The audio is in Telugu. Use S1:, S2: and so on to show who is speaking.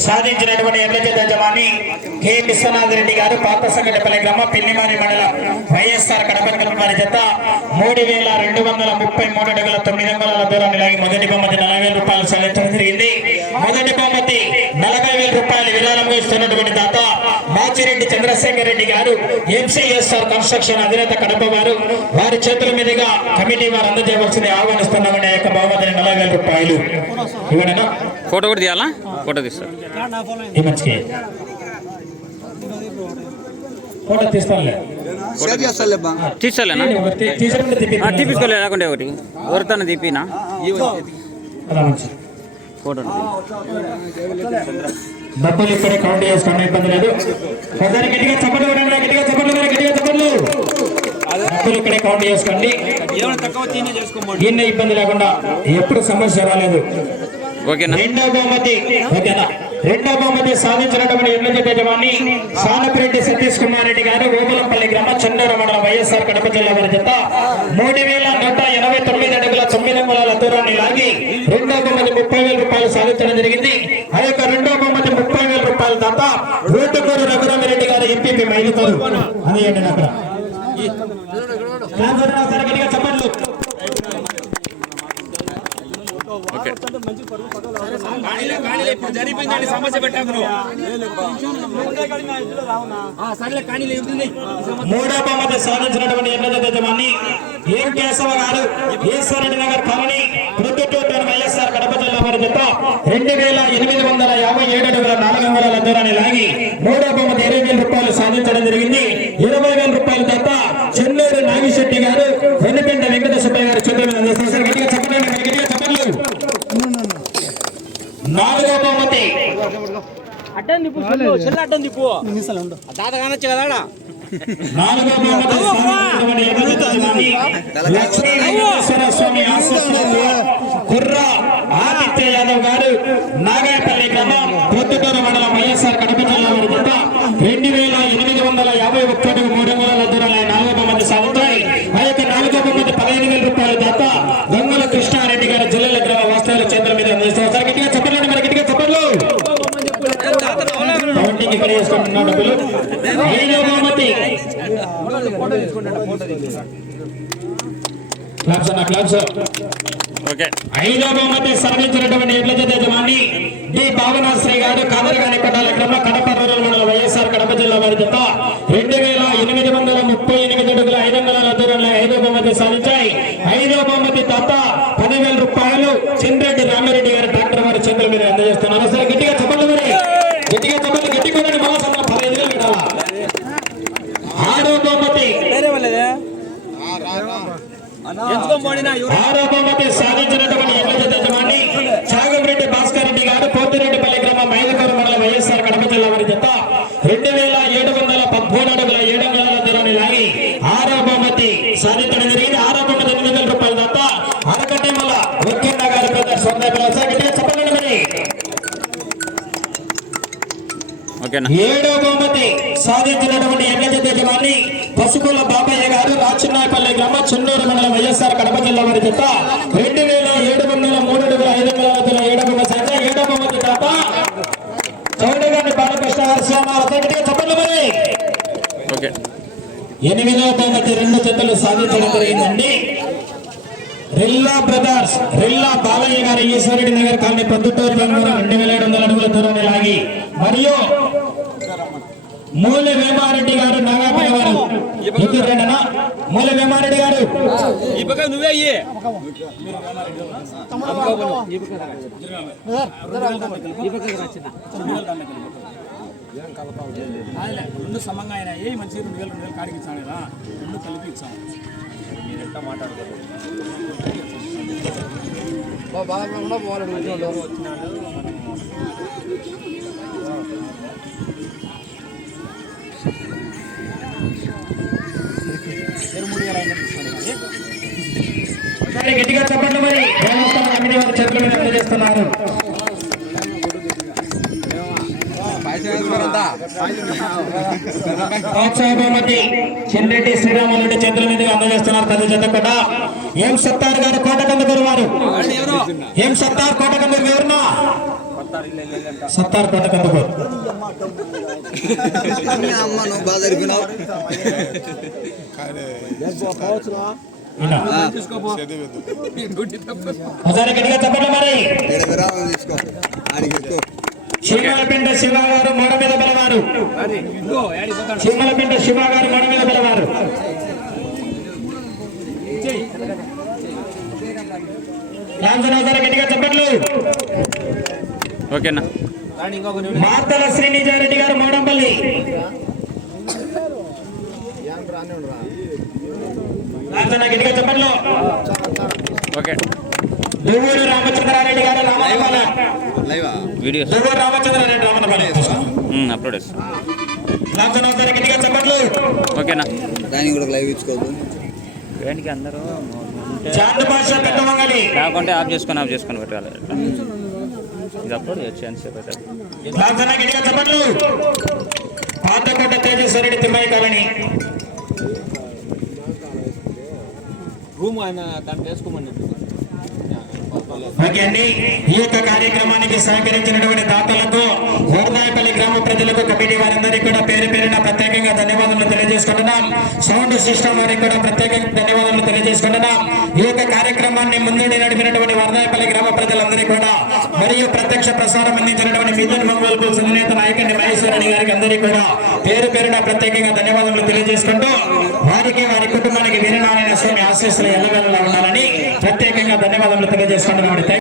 S1: సాధించినటువంటి ఎమ్మెల్యే యజమాని కె. విశ్వనాథ్ రెడ్డి గారు పాత సంగటిపల్లి గ్రామ పిల్లిమారి మండలం వైఎస్ఆర్ కడప గ్రామం వారి జత మూడు వేల రెండు వందల ముప్పై మూడు అడుగుల తొమ్మిది అంగుళాల దూరం లాగి మొదటి బహుమతి నలభై వేల రూపాయలు సాధించడం జరిగింది. మొదటి బహుమతి నలభై వేల రూపాయలు విరాళంగా ఇస్తున్నటువంటి దాత మాచిరెడ్డి చంద్రశేఖర్ రెడ్డి గారు ఎంసీఎస్ఆర్ కన్స్ట్రక్షన్ అధినేత కడప వారు వారి చేతుల మీదుగా కమిటీ వారు అందజేయవలసింది ఆహ్వానిస్తున్నామని యొక్క బహుమతిని నలభై వేల రూపాయలు ఇవ్వడనా
S2: ఫోటో కూడా తీయాలా? ఫోటో తీస్తారు.
S1: ఫోటో తీస్తానులే.
S2: తీసుకోలేనా
S1: ఒకటి తీ- తీసుకుంటే తిప్పి
S2: ఆ, తీపించుకోలే లేకుంటే ఒకటి. ఎవరితోనే తీపినా?
S1: అలా మంచి
S2: ఫోటో
S1: డబ్బులు ఇక్కడే కౌంట్ చేసుకోండి ఇబ్బంది లేదు. ఒకసారి గట్టిగా చప్పట్లు కొట్టండి గట్టిగా చప్పట్లు గట్టిగా చప్పట్లు. డబ్బులు ఇక్కడే కౌంట్ చేసుకోండి. ఈయన ఇబ్బంది లేకుండా ఎప్పుడు సమస్య రాలేదు.
S2: ఓకేనా?
S1: రెండో బహుమతి ఓకేనా? రెండో బహుమతి సాధించినటువంటి ఎమ్మెల్యే యజమాని సానపిరెడ్డి సతీష్ కుమార్ రెడ్డి గారు గోగులంపల్లి గ్రామ చండూరు మండలం వైఎస్ఆర్ కడప జిల్లా వారి జత మూడు వేల నూట ఎనభై తొమ్మిది అడుగుల తొమ్మిది అంగుళాల దూరాన్ని లాగి రెండో బహుమతి ముప్పై వేల రూపాయలు సాధించడం జరిగింది. ఆ యొక్క రెండో బహుమతి ముప్పై వేల దాత రోడ్డుకూరు రఘురామిరెడ్డి గారు ఎంపీపీ మైలుతారు అది ఏంటి అక్కడ ఒకసారి గట్టిగా చెప్పండి.
S2: ఓకే.
S1: మూడో బహుమతి సాధించినటువంటి యజమాని ఏం కేశవ గారు ఈశ్వరెడ్డి నగర్ కాలనీ ప్రొద్దుటూరు వైఎస్ఆర్ కడప జిల్లా వారి జత రెండు వేల ఎనిమిది వందల యాభై ఏడు అడుగుల నాలుగు వందల దూరాన్ని లాగి మూడో బహుమతి ఇరవై వేల రూపాయలు సాధించడం జరిగింది ఇరవై వేల రూపాయల జత చెన్నూరు వెనుపెంట వెంకట సుబ్బయ్య గారు చేతుల అందిస్తారు. గట్టిగా చెప్పండి గట్టిగా చెప్పండి. నాలుగో బహుమతి.
S3: అడ్డం దిప్పు చెల్లు చెల్లు అడ్డం దిప్పు తాత కానొచ్చు కదా ఆడ.
S1: నాలుగో బహుమతి సాధించినటువంటి ఎమ్మెల్యే యజమాని లక్ష్మీ వెంకటేశ్వర స్వామి ఆశీస్సులతో కుర్ర ఆదిత్య యాదవ్ గారు నాగాయపల్లి గ్రామం పొద్దుటూరు మండలం వైఎస్ఆర్ కడప జిల్లా రెండు వేల ఎనిమిది వందల యాభై ఒక్కటి మూడు వందల దూరాల నాలుగో బహుమతి సాగుతాయి ఆ యొక్క నాలుగో బహుమతి పదిహేను వేల రూపాయల దాత గంగుల కృష్ణారెడ్డి గారు జిల్లాల గ్రామ వాస్తవాల చేతుల మీద అందిస్తారు ఒకసారి గట్టిగా చెప్పండి మరి గట్టిగా చెప్పండి కౌంటింగ్ ఇక్కడ చేసుకుంటున్న డబ్బులు ఐదో బహుమతి క్లాప్స్ అన్న క్లాప్స్. ఐదో బహుమతి సాధించినటువంటి ఎమ్మెల్యే యజమాని డి. భావనాశ్రీ గారు కాదరగాని కొట్టాల. క్రమ కడప రూరల్ మండలం వైఎస్ఆర్ కడప జిల్లా వారి జత రెండు వేల ఎనిమిది వందల ముప్పై ఎనిమిది అడుగుల ఐదు వందల దూరంలో ఐదో బహుమతి సాధించాయి. ఐదో బహుమతి తాత పదివేల రూపాయలు చింద్రెడ్డి రామిరెడ్డి గారి డాక్టర్ వారి చేతుల మీద అందజేస్తున్నారు సరే గట్టిగా చెప్పండి మరి గట్టిగా చెప్పండి గట్టి కొనండి మళ్ళా సన్న పదహైదు వేలు పెట్టాలా ఆరో బహుమతి
S3: వేరే వాళ్ళదే ఎంచుకొని పోయినా ఎవరు?
S1: ఆరో బహుమతి సాధించినటువంటి ఎమ్మెల్యే యజమాని చాగంరెడ్డి భాస్కర్ రెడ్డి గారు పోతిరెడ్డిపల్లి గ్రామం మైదకూరు మండలం వైఎస్ఆర్ కడప జిల్లా వారి జత రెండు వేల ఏడు వందల పదమూడు అడుగుల ఏడు అంగుళాల దూరాన్ని లాగి ఆరో బహుమతి సాధించడం జరిగింది. ఎనిమిది వేల రూపాయల దత్త అరకటి మల్ల గారి గట్టిగా చెప్పండి మరి. ఏడో బహుమతి సాధించినటువంటి ఎమ్మెల్యే యజమాని పసుపుల బాబయ్య గారు రాచిన్నాయపల్లి గ్రామ చెన్నూరు మండలం వైఎస్ఆర్ కడప జిల్లా వారి జత రెండు వేల ఏడు వందల మూడు అడుగుల ఐదు వందల ఏడో బహుమతి సాధించారు. ఏడో బహుమతి తాత చౌడగాని బాలకృష్ణ గారి గట్టిగా చెప్పండి మరి.
S2: ఓకే.
S1: ఎనిమిదవ బహుమతి రెండు జతలు సాధించడం జరిగిందండి. రిల్లా బ్రదర్స్ రిల్లా బాలయ్య గారి ఈశ్వరుడి నగర్ కాలనీ పొద్దుటూరు రెండు వేల ఏడు వందల అడుగుల దూరాన్ని లాగి మరియు మూల వేమారెడ్డి గారు నాగాపల్లి గారు ఎదురురెండనా మూల వేమారెడ్డి గారు
S3: ఈ పక్క నువ్వే అయ్యి
S4: రెండు సమంగా అయినాయి మంచి రెండు వేలు రెండు వేలు కాడికి ఇచ్చాను కదా రెండు కలిపి ఇచ్చాము మీరెంత మాట్లాడుకోరు
S5: బాగా పోవాలి
S4: మూడు
S1: గట్టిగా చెప్పండి మరి. దేవస్థానం కమిటీ వారి చేతుల మీద అందజేస్తున్నారు ప్రోత్సాహ బహుమతి చెన్నరెడ్డి చేతుల మీదుగా అందజేస్తున్నారు పెద్ద జత కూడా. ఏం సత్తార్ గారు? కోటకందుకూరు వారు. ఏం సత్తార్? కోటకందుకూరు ఎవరున్నా? సత్తార్ కొట్టకందుకు
S5: అమ్మను బాధ
S1: చీమలపిండ శివ గారు మొడ మీద బలవారు. చీమలపిండ శివ గారు మొడ మీద బలవారు. గట్టిగా చెప్పట్లు
S2: ఓకేనా?
S1: మార్తల శ్రీనిజారెడ్డి గారు మోడంపల్లి. లాంఛనం గట్టిగా చెప్పట్లు
S2: ఓకే.
S1: దువ్వూరు రామచంద్రారెడ్డి గారు దువ్వూరు రామచంద్రారెడ్డి రామనపల్లి
S2: అప్లోడ్
S1: ఒకసారి గట్టిగా చెప్పట్లు
S2: ఓకేనా?
S5: దానికి కూడా లైవ్ ఇచ్చుకోదు
S2: వేణికి అందరూ? కాకుంటే ఆఫ్ చేసుకొని ఆఫ్ చేసుకొని పెట్టాలి. ఇది అప్లోడ్ చేయొచ్చు ఎంతసేపు అయితే
S1: పాతకోట తేజేశ్వరుడి తిమ్మయ్య కాలనీ.
S3: రూమ్ ఆయన వేసుకోమని
S1: ఓకే అండి ఈ యొక్క కార్యక్రమానికి సహకరించినటువంటి దాతలకు వరదాయపల్లి గ్రామ ప్రజలకు కమిటీ వారందరికీ కూడా పేరు పేరున ప్రత్యేకంగా ధన్యవాదాలు తెలియజేసుకుంటున్నాం. సౌండ్ సిస్టమ్ వారికి కూడా ప్రత్యేకంగా ధన్యవాదాలు తెలియజేసుకుంటున్నాం. ఈ యొక్క కార్యక్రమాన్ని ముందుండి నడిపినటువంటి వరదాయపల్లి గ్రామ ప్రజలందరికీ కూడా ప్రత్యక్ష ప్రసారం అందించినటువంటి మిథున్ మంగళకు సునేత నాయకుని మహేశ్వరుని గారికి అందరికీ కూడా పేరు పేరున ప్రత్యేకంగా ధన్యవాదాలు తెలియజేసుకుంటూ వారికి వారి కుటుంబానికి వీరనారాయణ స్వామి ఆశీస్సులు ఎల్లవెల్లా ఉండాలని ప్రత్యేకంగా ధన్యవాదాలు తెలియజేసుకుంటున్నాం